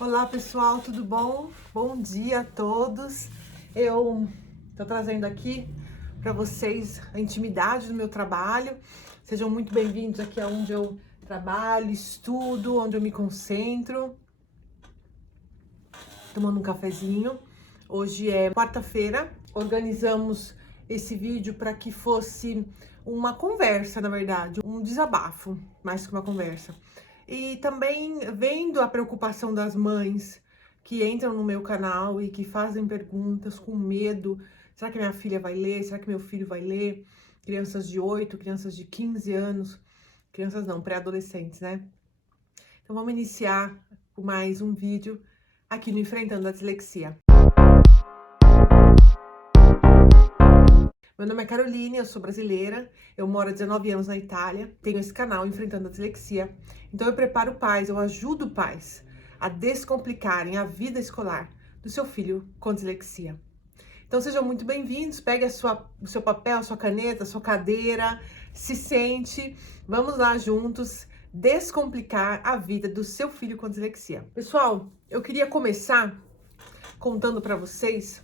Olá pessoal, tudo bom? Bom dia a todos. Eu tô trazendo aqui para vocês a intimidade do meu trabalho. Sejam muito bem-vindos aqui aonde eu trabalho, estudo, onde eu me concentro. Tomando um cafezinho. Hoje é quarta-feira. Organizamos esse vídeo para que fosse uma conversa, na verdade, um desabafo, mais que uma conversa. E também vendo a preocupação das mães que entram no meu canal e que fazem perguntas com medo. Será que minha filha vai ler? Será que meu filho vai ler? Crianças de 8, crianças de 15 anos. Crianças não, pré-adolescentes, né? Então vamos iniciar com mais um vídeo aqui no Enfrentando a Dislexia. Meu nome é Caroline, eu sou brasileira, eu moro há 19 anos na Itália, tenho esse canal Enfrentando a Dislexia. Então eu preparo pais, eu ajudo pais a descomplicarem a vida escolar do seu filho com dislexia. Então sejam muito bem-vindos, pegue o seu papel, a sua caneta, a sua cadeira, se sente, vamos lá juntos descomplicar a vida do seu filho com dislexia. Pessoal, eu queria começar contando para vocês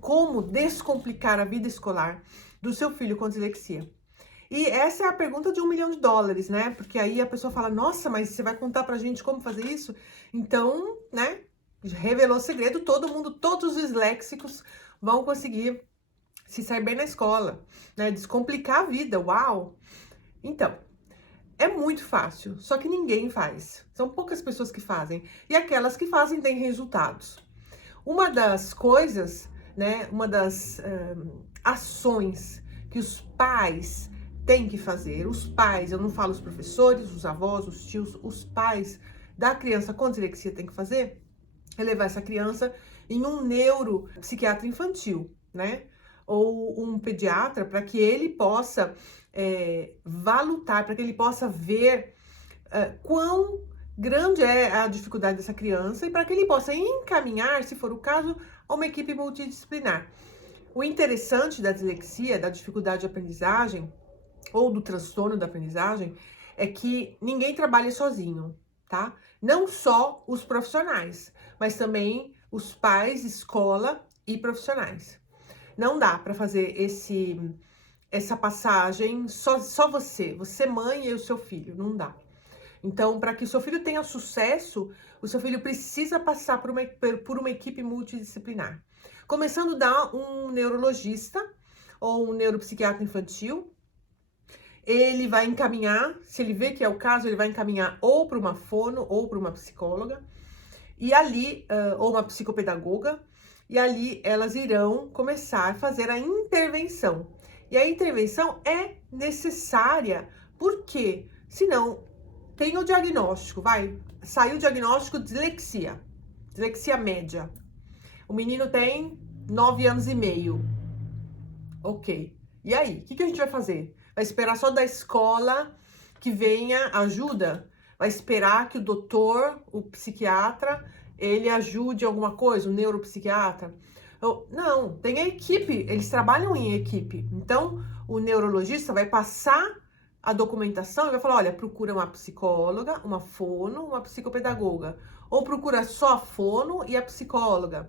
como descomplicar a vida escolar do seu filho com dislexia. E essa é a pergunta de $1 milhão, né? Porque aí a pessoa fala, nossa, mas você vai contar pra gente como fazer isso? Então, né? Revelou o segredo, todo mundo, todos os disléxicos vão conseguir se sair bem na escola, né? Descomplicar a vida, uau! Então, é muito fácil, só que ninguém faz. São poucas pessoas que fazem. E aquelas que fazem têm resultados. Uma das coisas, né, uma das ações que os pais têm que fazer, os pais, eu não falo os professores, os avós, os tios, os pais da criança com dislexia têm que fazer, é levar essa criança em um neuropsiquiatra infantil, né, ou um pediatra, para que ele possa valutar, para que ele possa ver quão grande é a dificuldade dessa criança e para que ele possa encaminhar, se for o caso, a uma equipe multidisciplinar. O interessante da dislexia, da dificuldade de aprendizagem ou do transtorno da aprendizagem é que ninguém trabalha sozinho, tá? Não só os profissionais, mas também os pais, escola e profissionais. Não dá para fazer essa passagem só você mãe e o seu filho, não dá. Então, para que o seu filho tenha sucesso, o seu filho precisa passar por uma equipe multidisciplinar. Começando da um neurologista ou um neuropsiquiatra infantil, ele vai encaminhar, se ele vê que é o caso, ele vai encaminhar ou para uma fono ou para uma psicóloga, e ali, ou uma psicopedagoga, e ali elas irão começar a fazer a intervenção. E a intervenção é necessária, porque senão tem o diagnóstico, saiu o diagnóstico de dislexia média. O menino tem 9 anos e meio. Ok. E aí, o que a gente vai fazer? Vai esperar só da escola que venha ajuda? Vai esperar que o doutor, o psiquiatra, ele ajude alguma coisa, o neuropsiquiatra? Não, tem a equipe, eles trabalham em equipe. Então, o neurologista vai passar a documentação e vai falar, olha, procura uma psicóloga, uma fono, uma psicopedagoga. Ou procura só a fono e a psicóloga.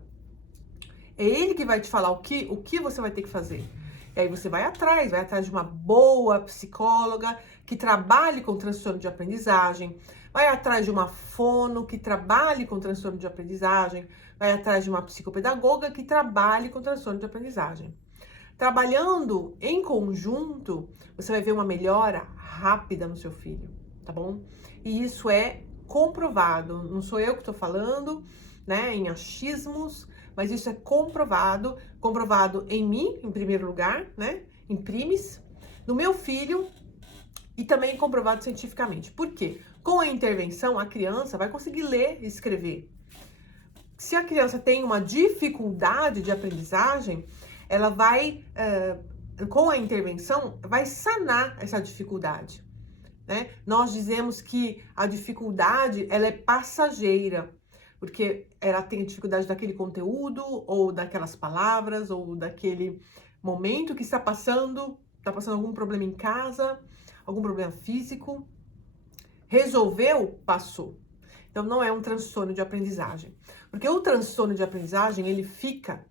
É ele que vai te falar o que você vai ter que fazer. E aí você vai atrás de uma boa psicóloga que trabalhe com transtorno de aprendizagem, vai atrás de uma fono que trabalhe com transtorno de aprendizagem, vai atrás de uma psicopedagoga que trabalhe com transtorno de aprendizagem. Trabalhando em conjunto, você vai ver uma melhora rápida no seu filho, tá bom? E isso é comprovado, não sou eu que estou falando, né, em achismos, mas isso é comprovado em mim, em primeiro lugar, né, em primis, no meu filho e também comprovado cientificamente. Por quê? Com a intervenção, a criança vai conseguir ler e escrever. Se a criança tem uma dificuldade de aprendizagem, ela vai, com a intervenção, vai sanar essa dificuldade, né? Nós dizemos que a dificuldade, ela é passageira, porque ela tem dificuldade daquele conteúdo, ou daquelas palavras, ou daquele momento que está passando algum problema em casa, algum problema físico. Resolveu, passou. Então, não é um transtorno de aprendizagem. Porque o transtorno de aprendizagem, ele fica,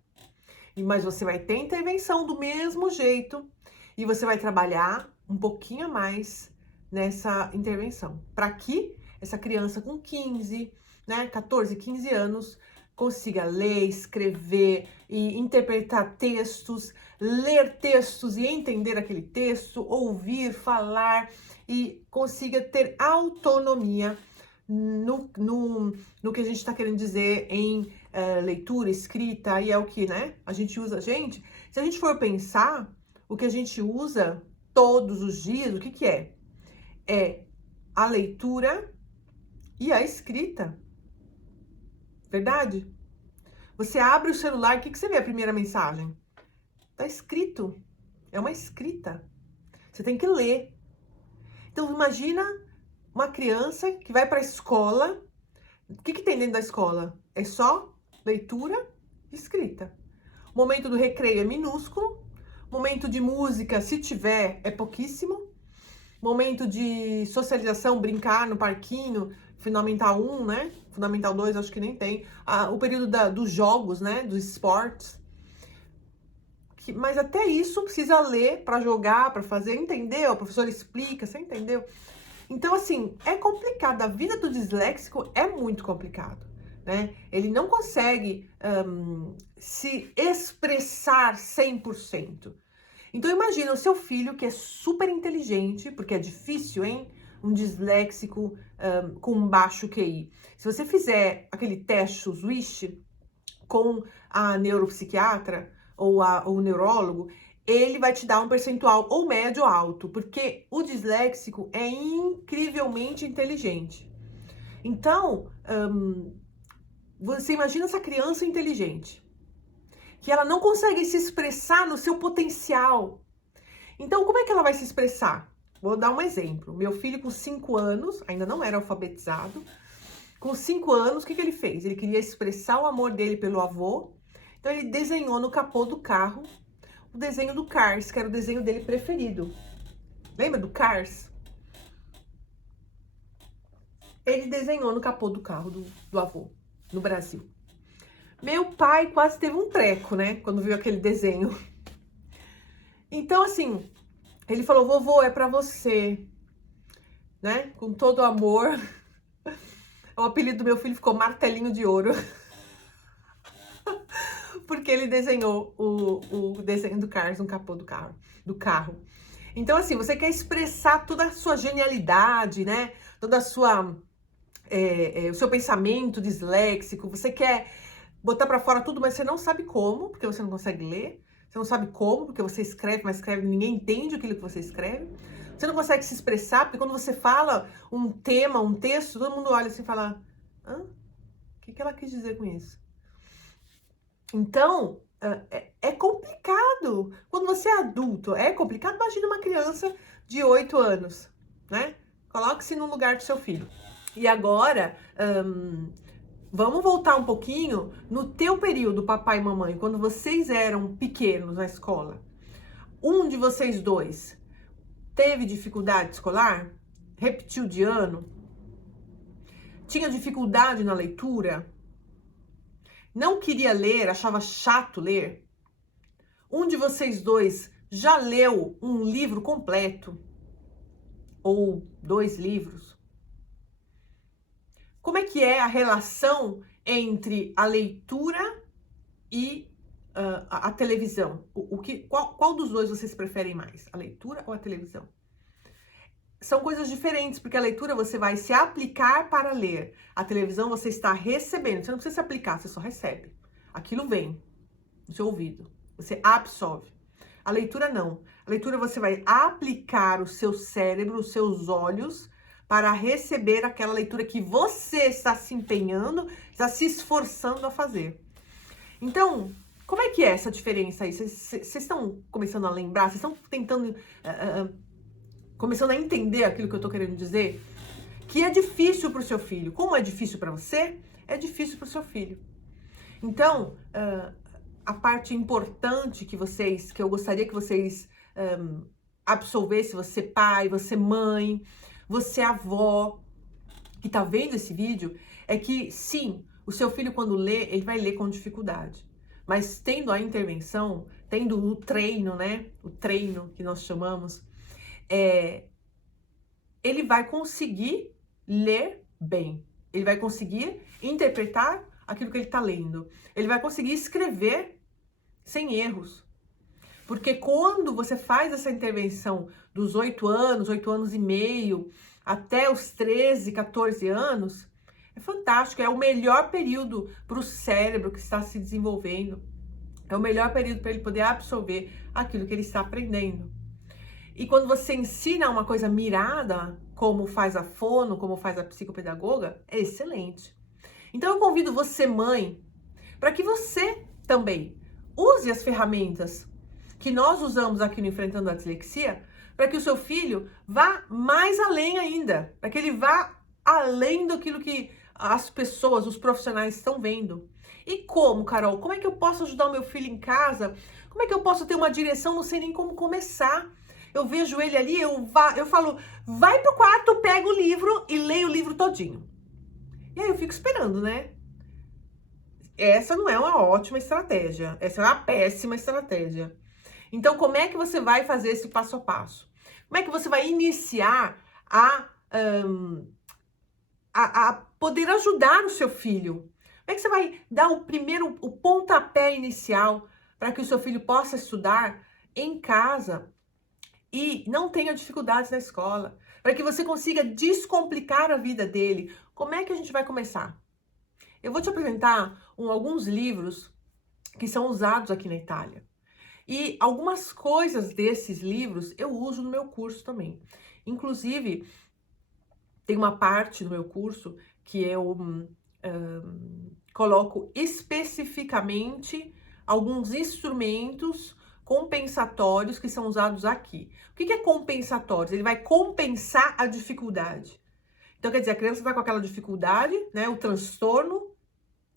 mas você vai ter intervenção do mesmo jeito e você vai trabalhar um pouquinho a mais nessa intervenção, para que essa criança com 15, né, 14, 15 anos consiga ler, escrever e interpretar textos, ler textos e entender aquele texto, ouvir, falar e consiga ter autonomia no que a gente está querendo dizer em leitura, escrita, e é o que, né, a gente usa. Gente, se a gente for pensar, o que a gente usa todos os dias, o que que é? É a leitura e a escrita. Verdade? Você abre o celular, o que que você vê a primeira mensagem? Tá escrito. É uma escrita. Você tem que ler. Então, imagina uma criança que vai para a escola. O que que tem dentro da escola? É só leitura e escrita. O momento do recreio é minúsculo. O momento de música, se tiver, é pouquíssimo. Momento de socialização, brincar no parquinho, Fundamental 1, né? Fundamental 2, acho que nem tem. O período dos jogos, né? Dos esportes. Mas até isso precisa ler para jogar, para fazer, entendeu? A professora explica, você entendeu? Então, assim, é complicado. A vida do disléxico é muito complicado, né? Ele não consegue se expressar 100%. Então, imagina o seu filho que é super inteligente, porque é difícil, hein? Um disléxico com baixo QI. Se você fizer aquele teste, o Swish, com a neuropsiquiatra ou o neurólogo, ele vai te dar um percentual ou médio ou alto, porque o disléxico é incrivelmente inteligente. Então, você imagina essa criança inteligente, que ela não consegue se expressar no seu potencial. Então, como é que ela vai se expressar? Vou dar um exemplo. Meu filho, com 5 anos, ainda não era alfabetizado. Com 5 anos, o que que ele fez? Ele queria expressar o amor dele pelo avô. Então, ele desenhou no capô do carro o desenho do Cars, que era o desenho dele preferido. Lembra do Cars? Ele desenhou no capô do carro do avô, no Brasil. Meu pai quase teve um treco, né? Quando viu aquele desenho. Então, assim, ele falou, vovô, é pra você, né? Com todo o amor. O apelido do meu filho ficou Martelinho de Ouro. Porque ele desenhou o desenho do Cars no capô do carro. Então, assim, você quer expressar toda a sua genialidade, né? Toda a sua... o seu pensamento disléxico, você quer botar pra fora tudo, mas você não sabe como, porque você não consegue ler. Você não sabe como, porque você escreve, mas escreve, ninguém entende aquilo que você escreve. Você não consegue se expressar, porque quando você fala um tema, um texto, todo mundo olha assim e fala, hã? O que ela quis dizer com isso? Então, é complicado. Quando você é adulto, é complicado. Imagina uma criança de 8 anos, né? Coloque-se no lugar do seu filho. E agora, vamos voltar um pouquinho no teu período, papai e mamãe, quando vocês eram pequenos na escola. Um de vocês dois teve dificuldade escolar? Repetiu de ano? Tinha dificuldade na leitura? Não queria ler, achava chato ler? Um de vocês dois já leu um livro completo? Ou 2 livros? Como é que é a relação entre a leitura e a televisão? Qual dos dois vocês preferem mais? A leitura ou a televisão? São coisas diferentes, porque a leitura você vai se aplicar para ler. A televisão você está recebendo. Você não precisa se aplicar, você só recebe. Aquilo vem no seu ouvido. Você absorve. A leitura não. A leitura você vai aplicar o seu cérebro, os seus olhos, para receber aquela leitura que você está se empenhando, está se esforçando a fazer. Então, como é que é essa diferença aí? Vocês estão começando a lembrar? Vocês estão tentando... começando a entender aquilo que eu estou querendo dizer? Que é difícil para o seu filho. Como é difícil para você, é difícil para o seu filho. Então, a parte importante que eu gostaria que vocês absorvessem, você pai, você mãe, você avó, que tá vendo esse vídeo, é que, sim, o seu filho, quando lê, ele vai ler com dificuldade. Mas tendo a intervenção, tendo o treino, né? O treino que nós chamamos, ele vai conseguir ler bem. Ele vai conseguir interpretar aquilo que ele está lendo. Ele vai conseguir escrever sem erros. Porque quando você faz essa intervenção dos 8 anos e meio, até os 13, 14 anos, é fantástico. É o melhor período para o cérebro que está se desenvolvendo. É o melhor período para ele poder absorver aquilo que ele está aprendendo. E quando você ensina uma coisa mirada, como faz a fono, como faz a psicopedagoga, é excelente. Então eu convido você, mãe, para que você também use as ferramentas que nós usamos aqui no Enfrentando a Dislexia, para que o seu filho vá mais além ainda, para que ele vá além daquilo que as pessoas, os profissionais estão vendo. E como, Carol? Como é que eu posso ajudar o meu filho em casa? Como é que eu posso ter uma direção? Não sei nem como começar. Eu vejo ele ali, eu falo, vai pro quarto, pega o livro e leia o livro todinho. E aí eu fico esperando, né? Essa não é uma ótima estratégia, essa é uma péssima estratégia. Então, como é que você vai fazer esse passo a passo? Como é que você vai iniciar a poder ajudar o seu filho? Como é que você vai dar o pontapé inicial para que o seu filho possa estudar em casa e não tenha dificuldades na escola? Para que você consiga descomplicar a vida dele? Como é que a gente vai começar? Eu vou te apresentar alguns livros que são usados aqui na Itália. E algumas coisas desses livros eu uso no meu curso também. Inclusive, tem uma parte do meu curso que eu coloco especificamente alguns instrumentos compensatórios que são usados aqui. O que é compensatórios? Ele vai compensar a dificuldade. Então, quer dizer, a criança está com aquela dificuldade, né? O transtorno,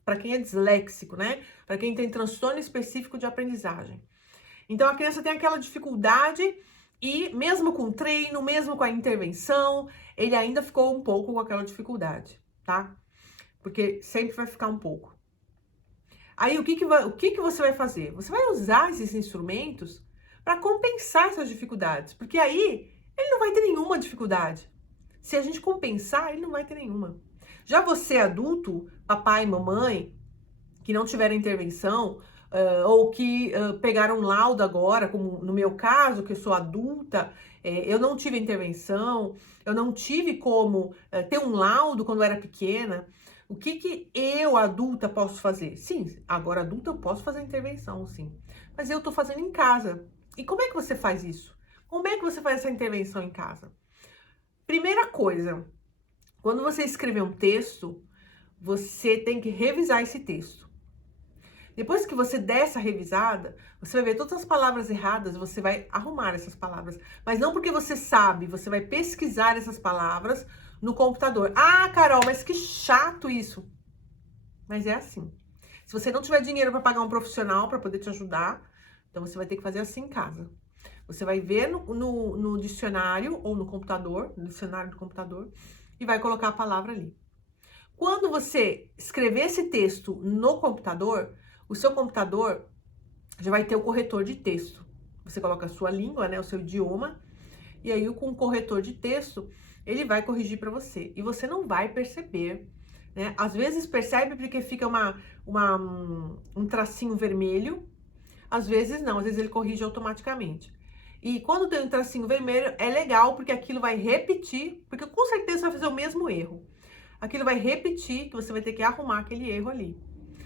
para quem é disléxico, né? Para quem tem transtorno específico de aprendizagem. Então, a criança tem aquela dificuldade e mesmo com treino, mesmo com a intervenção, ele ainda ficou um pouco com aquela dificuldade, tá? Porque sempre vai ficar um pouco. Aí, o que você vai fazer? Você vai usar esses instrumentos para compensar essas dificuldades, porque aí ele não vai ter nenhuma dificuldade. Se a gente compensar, ele não vai ter nenhuma. Já você, adulto, papai, mamãe, que não tiveram intervenção, ou que pegaram laudo agora, como no meu caso, que eu sou adulta, eu não tive intervenção, eu não tive como ter um laudo quando eu era pequena. O que eu, adulta, posso fazer? Sim, agora adulta eu posso fazer intervenção, sim. Mas eu tô fazendo em casa. E como é que você faz isso? Como é que você faz essa intervenção em casa? Primeira coisa, quando você escrever um texto, você tem que revisar esse texto. Depois que você der essa revisada, você vai ver todas as palavras erradas, você vai arrumar essas palavras. Mas não porque você sabe, você vai pesquisar essas palavras no computador. Ah, Carol, mas que chato isso. Mas é assim. Se você não tiver dinheiro para pagar um profissional para poder te ajudar, então você vai ter que fazer assim em casa. Você vai ver no dicionário ou no computador, no dicionário do computador, e vai colocar a palavra ali. Quando você escrever esse texto no computador, o seu computador já vai ter o corretor de texto. Você coloca a sua língua, né, o seu idioma, e aí com o corretor de texto, ele vai corrigir para você. E você não vai perceber, né? Às vezes percebe porque fica um tracinho vermelho, às vezes não, às vezes ele corrige automaticamente. E quando tem um tracinho vermelho, é legal, porque aquilo vai repetir, porque com certeza você vai fazer o mesmo erro. Aquilo vai repetir, que você vai ter que arrumar aquele erro ali.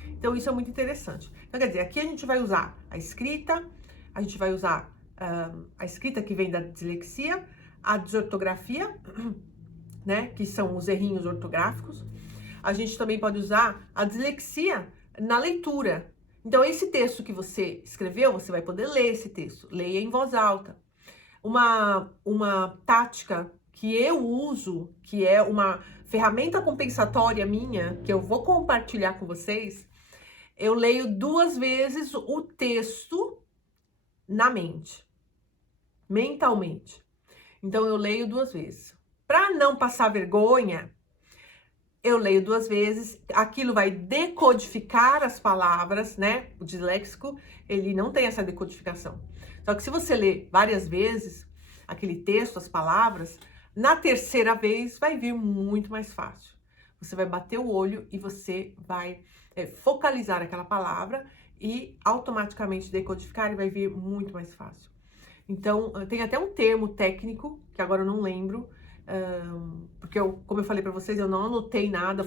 Então, isso é muito interessante. Então, quer dizer, aqui a gente vai usar a escrita, a gente vai usar a escrita que vem da dislexia, a desortografia, né, que são os errinhos ortográficos. A gente também pode usar a dislexia na leitura. Então, esse texto que você escreveu, você vai poder ler esse texto. Leia em voz alta. Uma tática que eu uso, que é uma ferramenta compensatória minha, que eu vou compartilhar com vocês, eu leio 2 vezes o texto na mente, mentalmente. Então, eu leio 2 vezes. Para não passar vergonha, eu leio 2 vezes, aquilo vai decodificar as palavras, né? O disléxico, ele não tem essa decodificação. Só que se você lê várias vezes aquele texto, as palavras, na terceira vez vai vir muito mais fácil. Você vai bater o olho e você vai focalizar aquela palavra e automaticamente decodificar e vai vir muito mais fácil. Então, tem até um termo técnico, que agora eu não lembro, porque como eu falei pra vocês, eu não anotei nada,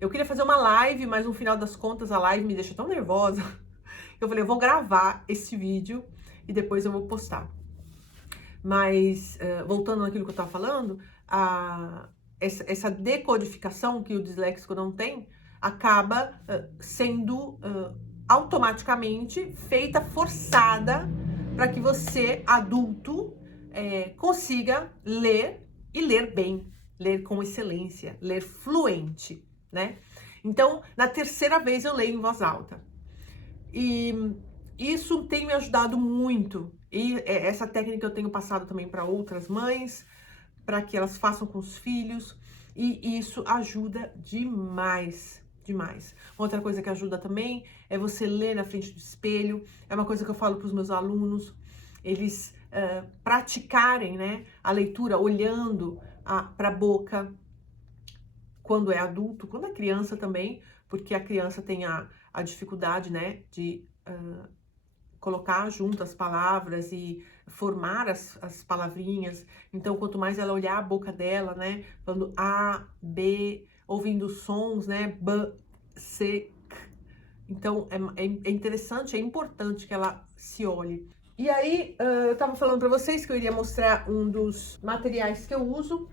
eu queria fazer uma live, mas no final das contas a live me deixa tão nervosa. Eu falei, eu vou gravar esse vídeo e depois eu vou postar. Mas, voltando naquilo que eu tava falando, essa decodificação que o disléxico não tem, acaba sendo automaticamente feita, forçada, para que você, adulto, consiga ler e ler bem, ler com excelência, ler fluente, né? Então, na terceira vez eu leio em voz alta. E isso tem me ajudado muito. E essa técnica eu tenho passado também para outras mães, para que elas façam com os filhos. E isso ajuda demais, demais. Outra coisa que ajuda também é você ler na frente do espelho. É uma coisa que eu falo para os meus alunos, eles praticarem, né, a leitura olhando para a boca quando é adulto, quando é criança também, porque a criança tem a dificuldade, né, de colocar junto as palavras e formar as palavrinhas. Então, quanto mais ela olhar a boca dela, né, falando A, B, ouvindo sons, né, B, C, K. Então, é interessante, é importante que ela se olhe. E aí, eu tava falando pra vocês que eu iria mostrar um dos materiais que eu uso.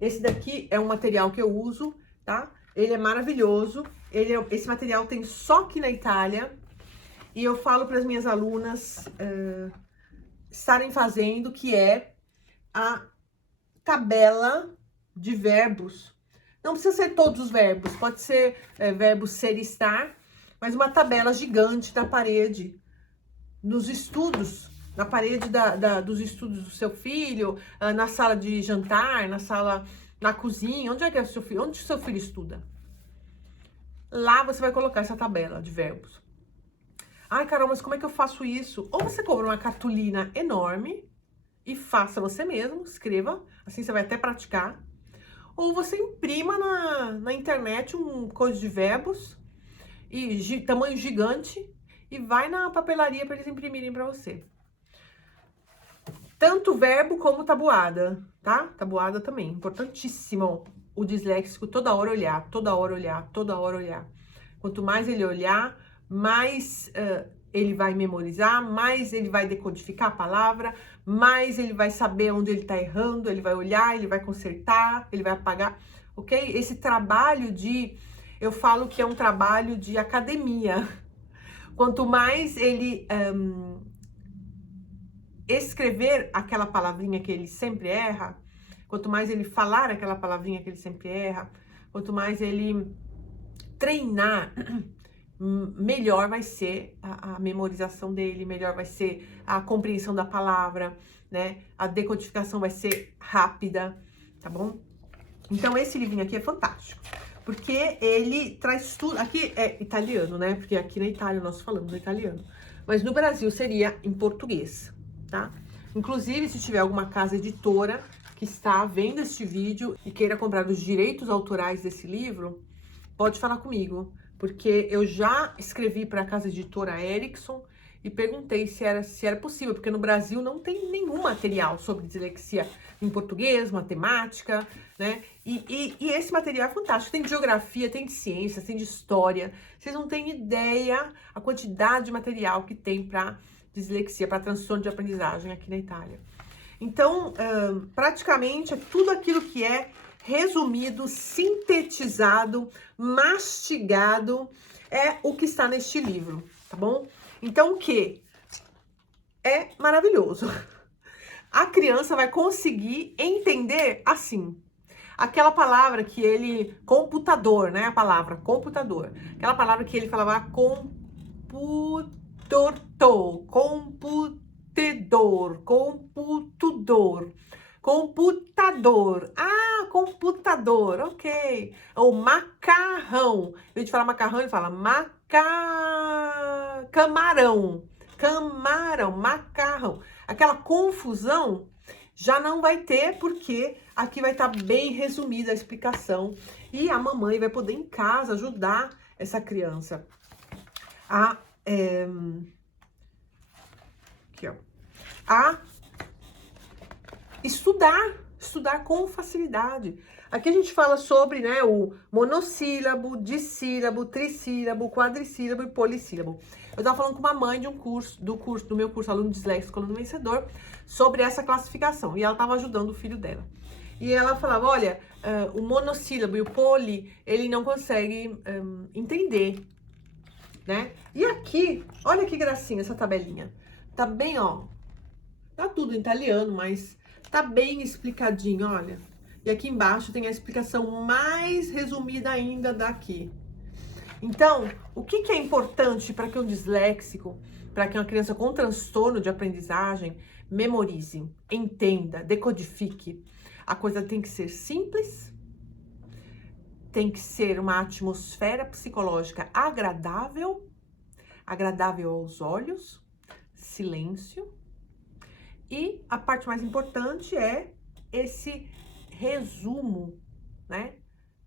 Esse daqui é um material que eu uso, tá? Ele é maravilhoso. Esse material tem só aqui na Itália. E eu falo para as minhas alunas estarem fazendo, que é a tabela de verbos. Não precisa ser todos os verbos, pode ser verbo ser e estar, mas uma tabela gigante na parede, nos estudos, na parede dos estudos do seu filho, na sala de jantar, na cozinha, onde é que é o seu filho? Onde o seu filho estuda? Lá você vai colocar essa tabela de verbos. Ai, Carol, mas como é que eu faço isso? Ou você compra uma cartolina enorme e faça você mesmo, escreva, assim você vai até praticar. Ou você imprima na internet um código de verbos, tamanho gigante, e vai na papelaria para eles imprimirem para você. Tanto verbo como tabuada, tá? Tabuada também, importantíssimo. O disléxico toda hora olhar, toda hora olhar, toda hora olhar. Quanto mais ele olhar, mais ele vai memorizar, mais ele vai decodificar a palavra, mais ele vai saber onde ele tá errando, ele vai olhar, ele vai consertar, ele vai apagar, ok? Esse trabalho eu falo que é um trabalho de academia. Quanto mais ele escrever aquela palavrinha que ele sempre erra, quanto mais ele falar aquela palavrinha que ele sempre erra, quanto mais ele treinar, melhor vai ser a memorização dele, melhor vai ser a compreensão da palavra, né? A decodificação vai ser rápida, tá bom? Então, esse livrinho aqui é fantástico, porque ele traz tudo. Aqui é italiano, né? Porque aqui na Itália nós falamos italiano, mas no Brasil seria em português, tá? Inclusive, se tiver alguma casa editora que está vendo este vídeo e queira comprar os direitos autorais desse livro, pode falar comigo, porque eu já escrevi para a casa editora Erickson e perguntei se era possível, porque no Brasil não tem nenhum material sobre dislexia em português, matemática, né? E esse material é fantástico, tem de geografia, tem de ciências, tem de história. Vocês não têm ideia a quantidade de material que tem para dislexia, para transtorno de aprendizagem aqui na Itália. Então, praticamente é tudo aquilo que é resumido, sintetizado, mastigado, é o que está neste livro, tá bom? Então, o que? É maravilhoso. A criança vai conseguir entender assim. Aquela palavra que ele... Computador, né? A palavra computador. Aquela palavra que ele falava computador, computador. Computador. Ah, computador, ok. Ou macarrão. Em vez de falar macarrão, ele fala camarão. Camarão, macarrão. Aquela confusão já não vai ter, porque aqui vai estar bem resumida a explicação. E a mamãe vai poder em casa ajudar essa criança a... aqui, ó, a estudar com facilidade. Aqui a gente fala sobre, né, o monossílabo, dissílabo, trissílabo, quadrissílabo e polissílabo. Eu estava falando com uma mãe de do meu curso Aluno Disléxico, Aluno Vencedor, sobre essa classificação, e ela estava ajudando o filho dela. E ela falava, olha, o monossílabo e o poli, ele não consegue entender, né? E aqui, olha que gracinha essa tabelinha. Tá bem, ó, tá tudo em italiano, mas tá bem explicadinho, olha. E aqui embaixo tem a explicação mais resumida ainda daqui. Então, o que é importante para que um disléxico, para que uma criança com transtorno de aprendizagem memorize, entenda, decodifique? A coisa tem que ser simples, tem que ser uma atmosfera psicológica agradável, agradável aos olhos, silêncio. E a parte mais importante é esse resumo, né?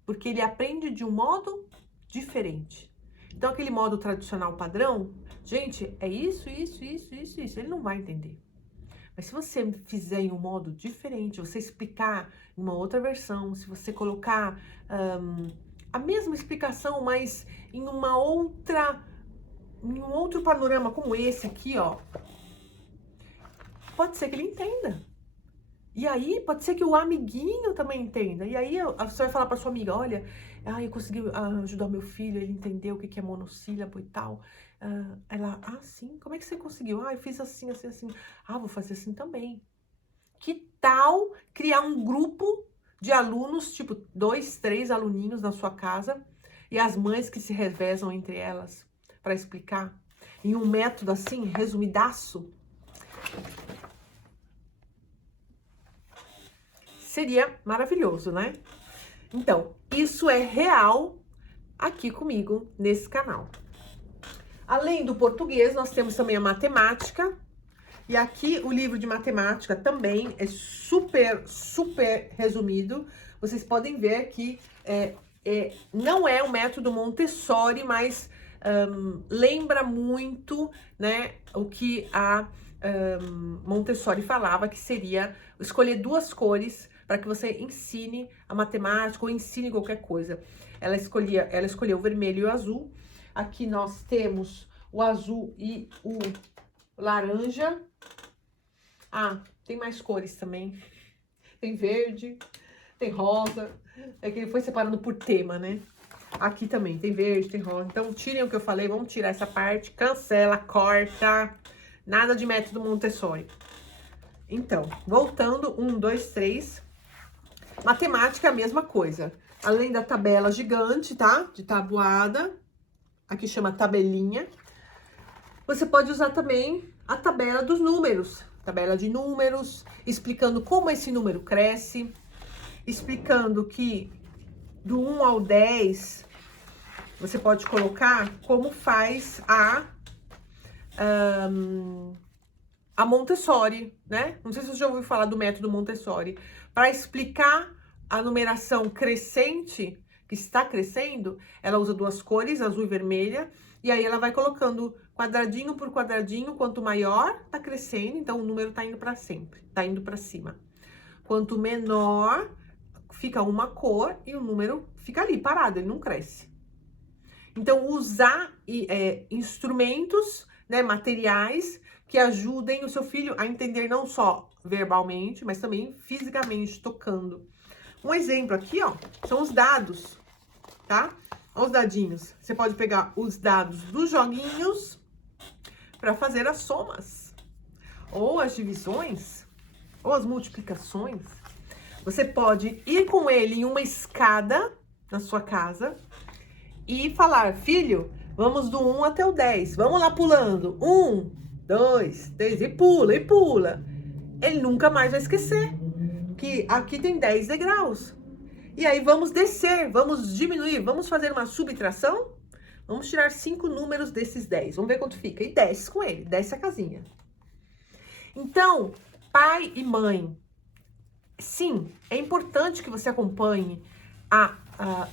Porque ele aprende de um modo diferente. Então, aquele modo tradicional padrão, gente, é isso. Ele não vai entender. Mas se você fizer em um modo diferente, você explicar em uma outra versão, se você colocar a mesma explicação, mas em um outro panorama como esse aqui, ó, pode ser que ele entenda. E aí, pode ser que o amiguinho também entenda. E aí, você vai falar para sua amiga, olha, eu consegui ajudar meu filho, ele entendeu o que é monossílabo e tal. Ela, sim, como é que você conseguiu? Eu fiz assim. Vou fazer assim também. Que tal criar um grupo de alunos, tipo 2, 3 aluninhos na sua casa, e as mães que se revezam entre elas para explicar em um método assim, resumidaço? Seria maravilhoso, né? Então, isso é real aqui comigo nesse canal. Além do português, nós temos também a matemática. E aqui o livro de matemática também é super resumido. Vocês podem ver que não é o método Montessori, mas lembra muito, né, o que a Montessori falava, que seria escolher 2 cores para que você ensine a matemática ou ensine qualquer coisa. Ela escolheu o vermelho e o azul. Aqui nós temos o azul e o laranja. Tem mais cores também. Tem verde, tem rosa. É que ele foi separando por tema, né? Aqui também tem verde, tem rosa. Então, tirem o que eu falei, vamos tirar essa parte. Cancela, corta. Nada de método Montessori. Então, voltando, 1, 2, 3. Matemática é a mesma coisa. Além da tabela gigante, tá? De tabuada. Aqui chama tabelinha. Você pode usar também a tabela dos números. Tabela de números, explicando como esse número cresce. Explicando que do 1 ao 10, você pode colocar como faz a Montessori, né? Não sei se você já ouviu falar do método Montessori. Para explicar a numeração crescente, que está crescendo, ela usa 2 cores, azul e vermelha, e aí ela vai colocando quadradinho por quadradinho. Quanto maior, tá crescendo, então o número tá indo para sempre, tá indo para cima. Quanto menor, fica uma cor e o número fica ali, parado, ele não cresce. Então, usar instrumentos, né, materiais, que ajudem o seu filho a entender não só verbalmente, mas também fisicamente, tocando. Um exemplo aqui, ó, são os dados, tá? Olha os dadinhos. Você pode pegar os dados dos joguinhos para fazer as somas, ou as divisões, ou as multiplicações. Você pode ir com ele em uma escada na sua casa e falar, filho, vamos do 1 até o 10. Vamos lá pulando. 1, 2, 3, e pula, e pula. Ele nunca mais vai esquecer. que aqui tem 10 degraus. E aí vamos descer, vamos diminuir, vamos fazer uma subtração. Vamos tirar 5 números desses 10. Vamos ver quanto fica. E desce com ele, desce a casinha. Então, pai e mãe, sim, é importante que você acompanhe a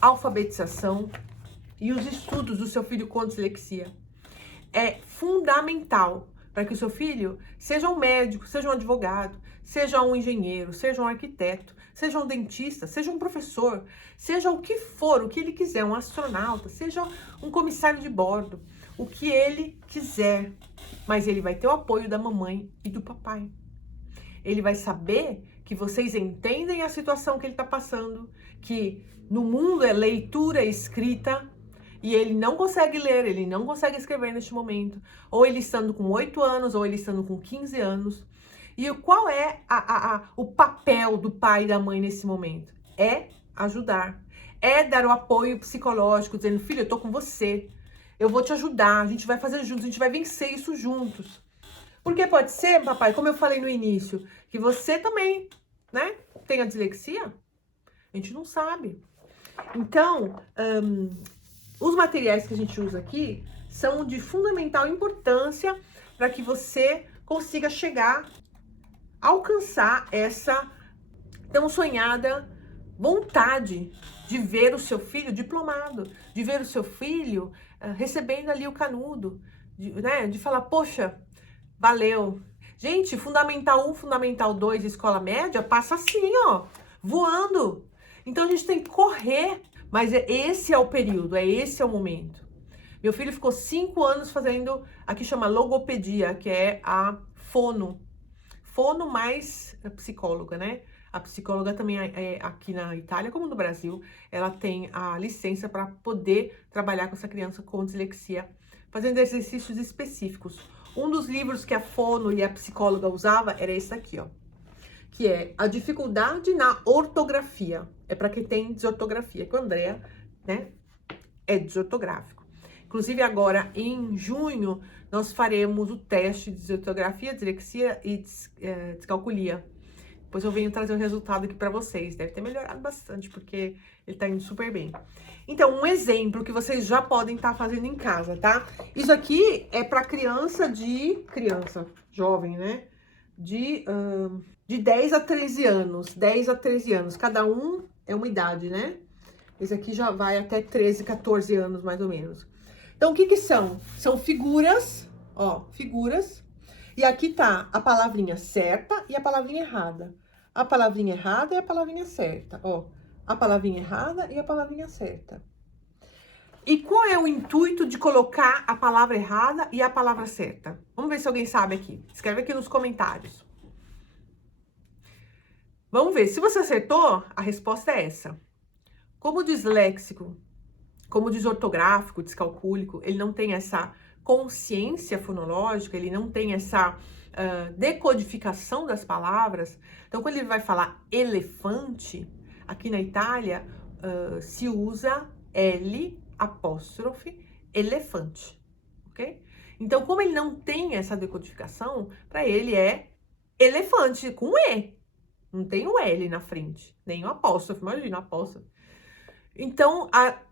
alfabetização e os estudos do seu filho com dislexia. É fundamental para que o seu filho seja um médico, seja um advogado, seja um engenheiro, seja um arquiteto, seja um dentista, seja um professor, seja o que for, o que ele quiser, um astronauta, seja um comissário de bordo, o que ele quiser. Mas ele vai ter o apoio da mamãe e do papai. Ele vai saber que vocês entendem a situação que ele está passando, que no mundo é leitura e escrita, e ele não consegue ler, ele não consegue escrever neste momento, ou ele estando com 8 anos, ou ele estando com 15 anos. E qual é o papel do pai e da mãe nesse momento? É ajudar, é dar o apoio psicológico, dizendo, filho, eu tô com você, eu vou te ajudar, a gente vai fazer juntos, a gente vai vencer isso juntos. Porque pode ser, papai, como eu falei no início, que você também, né, tem a dislexia? A gente não sabe. Então, os materiais que a gente usa aqui são de fundamental importância para que você consiga chegar, alcançar essa tão sonhada vontade de ver o seu filho diplomado, de ver o seu filho recebendo ali o canudo, de falar, poxa, valeu. Gente, Fundamental 1, Fundamental 2, Escola Média, passa assim, ó, voando. Então, a gente tem que correr, mas esse é o período, esse é o momento. Meu filho ficou 5 anos fazendo, aqui chama logopedia, que é a fono. Fono mais psicóloga, né? A psicóloga também aqui na Itália, como no Brasil, ela tem a licença para poder trabalhar com essa criança com dislexia, fazendo exercícios específicos. Um dos livros que a fono e a psicóloga usava era esse aqui, ó, que é A Dificuldade na Ortografia. É para quem tem desortografia, que o André, né, é desortográfico. Inclusive agora, em junho, nós faremos o teste de desortografia, dislexia e descalculia. Depois eu venho trazer o resultado aqui para vocês. Deve ter melhorado bastante, porque ele tá indo super bem. Então, um exemplo que vocês já podem estar fazendo em casa, tá? Isso aqui é para criança, jovem, né? De 10 a 13 anos. 10 a 13 anos. Cada um é uma idade, né? Esse aqui já vai até 13, 14 anos, mais ou menos. Então, o que que são? São figuras, ó, figuras. E aqui tá a palavrinha certa e a palavrinha errada. A palavrinha errada e a palavrinha certa, ó. A palavrinha errada e a palavrinha certa. E qual é o intuito de colocar a palavra errada e a palavra certa? Vamos ver se alguém sabe aqui. Escreve aqui nos comentários. Vamos ver. Se você acertou, a resposta é essa. Como disléxico, como desortográfico, descalcúlico, ele não tem essa consciência fonológica, ele não tem essa decodificação das palavras. Então, quando ele vai falar elefante, aqui na Itália, se usa L apóstrofe elefante, ok? Então, como ele não tem essa decodificação, para ele é elefante com E. Não tem o L na frente, nem o apóstrofe, imagina o apóstrofe. Então,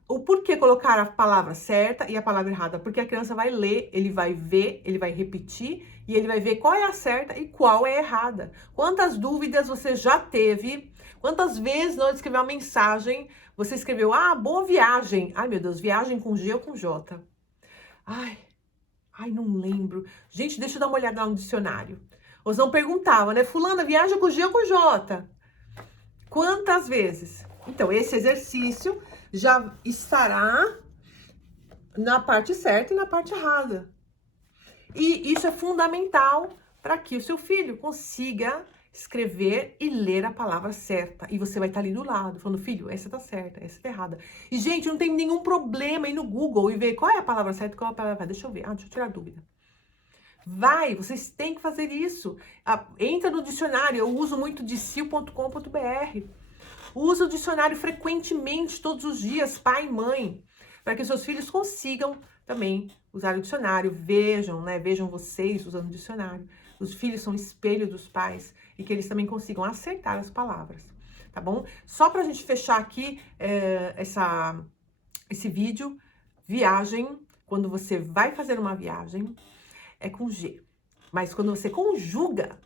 o porquê colocar a palavra certa e a palavra errada? Porque a criança vai ler, ele vai ver, ele vai repetir e ele vai ver qual é a certa e qual é a errada. Quantas dúvidas você já teve? Quantas vezes não escreveu uma mensagem, você escreveu, boa viagem. Ai, meu Deus, viagem com G ou com J? Ai, não lembro. Gente, deixa eu dar uma olhada lá no dicionário. Osão perguntava, né? Fulana, viaja com G ou com J? Quantas vezes? Então, esse exercício já estará na parte certa e na parte errada. E isso é fundamental para que o seu filho consiga escrever e ler a palavra certa. E você vai estar ali do lado, falando, filho, essa tá certa, essa tá errada. E, gente, não tem nenhum problema ir no Google e ver qual é a palavra certa e qual é a palavra errada. Deixa eu ver, deixa eu tirar a dúvida. Vocês têm que fazer isso. Entra no dicionário, eu uso muito dicio.com.br. Usa o dicionário frequentemente, todos os dias, pai e mãe, para que seus filhos consigam também usar o dicionário. Vejam, né? Vejam vocês usando o dicionário, os filhos são espelho dos pais e que eles também consigam acertar as palavras, tá bom? Só pra gente fechar aqui esse vídeo, viagem, quando você vai fazer uma viagem, é com G. Mas quando você conjuga,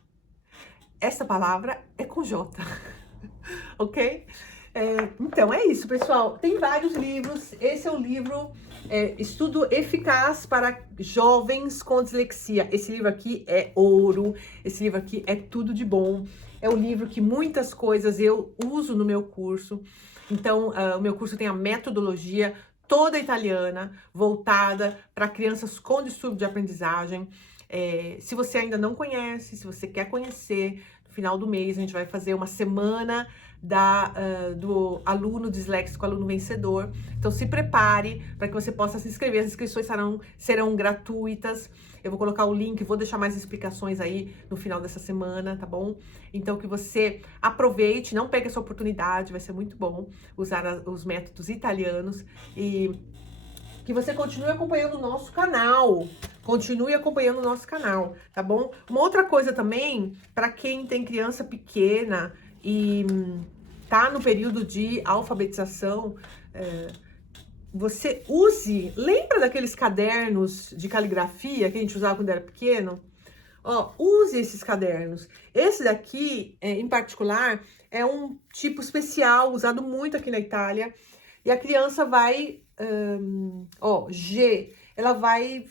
essa palavra é com J, ok? Então, é isso, pessoal. Tem vários livros. Esse é o livro Estudo Eficaz para Jovens com Dislexia. Esse livro aqui é ouro. Esse livro aqui é tudo de bom. É um livro que muitas coisas eu uso no meu curso. Então, o meu curso tem a metodologia toda italiana, voltada para crianças com distúrbio de aprendizagem. Se você ainda não conhece, se você quer conhecer, no final do mês a gente vai fazer uma semana do aluno disléxico, aluno vencedor. Então se prepare para que você possa se inscrever. As inscrições serão gratuitas. Eu vou colocar o link, vou deixar mais explicações aí no final dessa semana, tá bom? Então que você aproveite, não pegue essa oportunidade, vai ser muito bom usar os métodos italianos e que você continue acompanhando o nosso canal. Continue acompanhando o nosso canal, tá bom? Uma outra coisa também, para quem tem criança pequena e tá no período de alfabetização, você use, lembra daqueles cadernos de caligrafia que a gente usava quando era pequeno? Ó, use esses cadernos. Esse daqui, em particular, é um tipo especial, usado muito aqui na Itália. E a criança vai, G, ela vai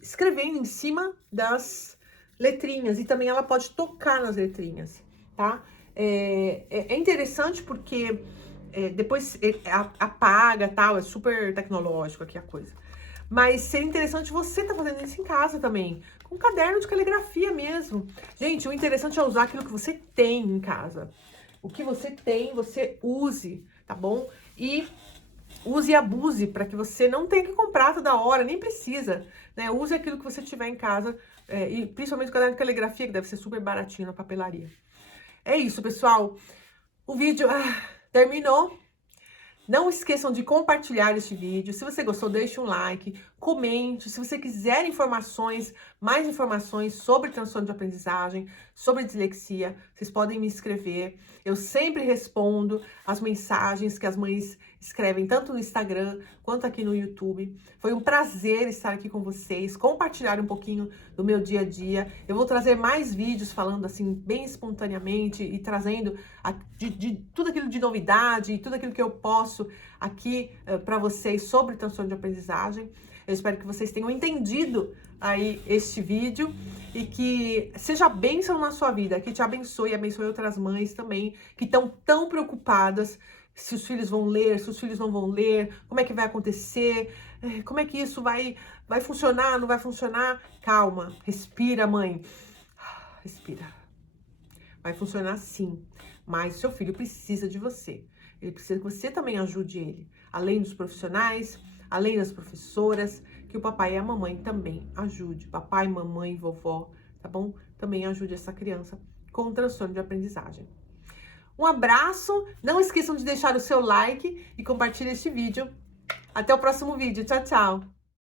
escrevendo em cima das letrinhas. E também ela pode tocar nas letrinhas, tá? É interessante porque depois apaga, tal, é super tecnológico aqui a coisa. Mas seria interessante você estar fazendo isso em casa também, com um caderno de caligrafia mesmo. Gente, o interessante é usar aquilo que você tem em casa. O que você tem, você use, tá bom? E use e abuse para que você não tenha que comprar toda hora, nem precisa, né? Use aquilo que você tiver em casa, e principalmente o caderno de caligrafia, que deve ser super baratinho na papelaria. É isso, pessoal. O vídeo terminou. Não esqueçam de compartilhar este vídeo. Se você gostou, deixe um like, comente. Se você quiser mais informações sobre transtorno de aprendizagem, sobre dislexia, vocês podem me escrever. Eu sempre respondo as mensagens que as mães escrevem, tanto no Instagram quanto aqui no YouTube. Foi um prazer estar aqui com vocês, compartilhar um pouquinho do meu dia a dia. Eu vou trazer mais vídeos falando assim, bem espontaneamente e trazendo de tudo aquilo de novidade e tudo aquilo que eu posso aqui para vocês sobre transtorno de aprendizagem. Eu espero que vocês tenham entendido aí este vídeo e que seja bênção na sua vida, que te abençoe e abençoe outras mães também que estão tão preocupadas se os filhos vão ler, se os filhos não vão ler, como é que vai acontecer, como é que isso vai funcionar, não vai funcionar. Calma, respira, mãe, respira. Vai funcionar sim, mas o seu filho precisa de você. Ele precisa que você também ajude ele, além dos profissionais, além das professoras, que o papai e a mamãe também ajude. Papai, mamãe, vovó, tá bom? Também ajude essa criança com transtorno de aprendizagem. Um abraço, não esqueçam de deixar o seu like e compartilhar este vídeo. Até o próximo vídeo. Tchau, tchau!